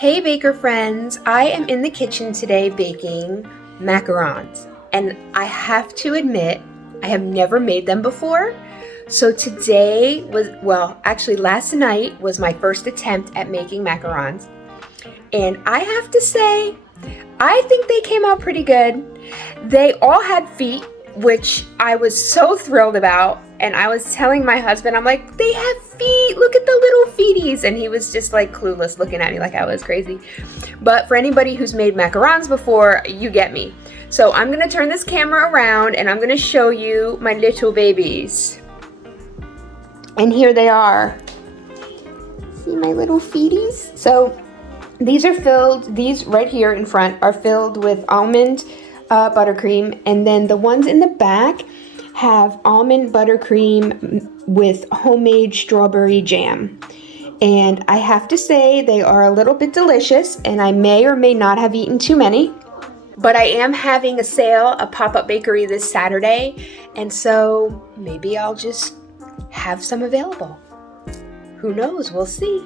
Hey baker friends, I am in the kitchen today baking macarons, and I have to admit I have never made them before. So today actually last night was my first attempt at making macarons, and I have to say I think they came out pretty good. They all had feet, which I was so thrilled about. And I was telling my husband, I'm like, they have feet. Look at the little feeties. And he was just like clueless, looking at me like I was crazy. But for anybody who's made macarons before, you get me. So I'm going to turn this camera around and I'm going to show you my little babies. And here they are. See my little feeties? So these are filled, these right here in front are filled with almond buttercream, and then the ones in the back have almond buttercream with homemade strawberry jam. And I have to say they are a little bit delicious, and I may or may not have eaten too many. But I am having a sale, a pop-up bakery this Saturday, and so maybe I'll just have some available. Who knows? We'll see.